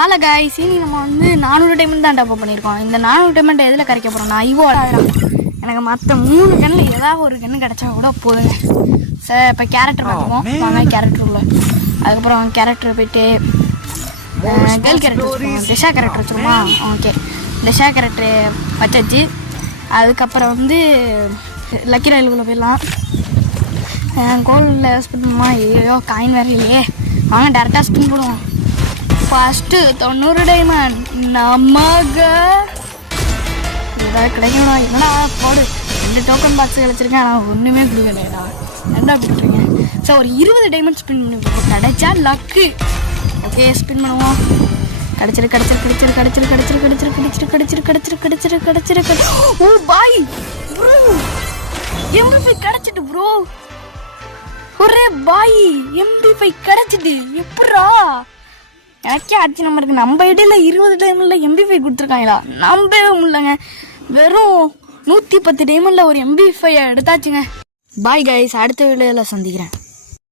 Hello guys, இனி நம்ம வந்து 400 டைமண்ட் தான் டாப் பண்ணியிருக்கோம். இந்த 400 டைமண்ட் எதில் கரைக்க போகிறோம்? நான் ஐவோ எனக்கு மற்ற 3 கண்ணில் ஏதாவது ஒரு கன்று கிடச்சா கூட போதுங்க சார். இப்போ கேரக்டர் பார்ப்போம் வாங்க. கேரக்டருக்குள்ள அதுக்கப்புறம் கேரக்டர் போயிட்டு கேர்ள் கேரக்டர் திஷா கேரக்டர் வச்சுருமா? ஓகே, திஷா கேரக்டர் வச்சாச்சு. அதுக்கப்புறம் வந்து லக்கி ரயிலுக்குள்ளே போயிடலாம். கோல்டில் ஸ்பின் பண்ணுமா? ஐயோ காயின் வேறு இல்லையே. வாங்க டேரெக்டாக ஸ்பின் போடுவோம். ஃபஸ்ட்டு 90 டைமண்ட் நமக்கு ஏதாவது கிடைக்கணும்னா என்னடா போடு. 2 டோக்கன் பாக்ஸ் கிடச்சிருக்கேன், ஆனால் ஒன்றுமே கொடுக்கலையா? என்ன கொடுத்துருங்க சார். ஒரு 20 டைமண்ட் ஸ்பின் பண்ணி கிடைச்சா லக்கு. ஓகே, ஸ்பின் பண்ணுவோம். கிடச்சிரு. ஓ பாய் ப்ரோ, MP5 கிடச்சிட்டு ப்ரோ. ஒரே பாய் MP5 கிடச்சிட்டு எப்படா? எனக்கே ஆச்சு. நம்பருக்கு நம்ம இடையில 20 டைமண்ட்ல MP5 கொடுத்துருக்காங்களா? நம்பவே முடியலங்க. வெறும் 110 டைமண்ட்ல ஒரு MP5 எடுத்தாச்சுங்க. பாய் கைஸ், அடுத்த வீடியோவில் சந்திக்கிறேன்.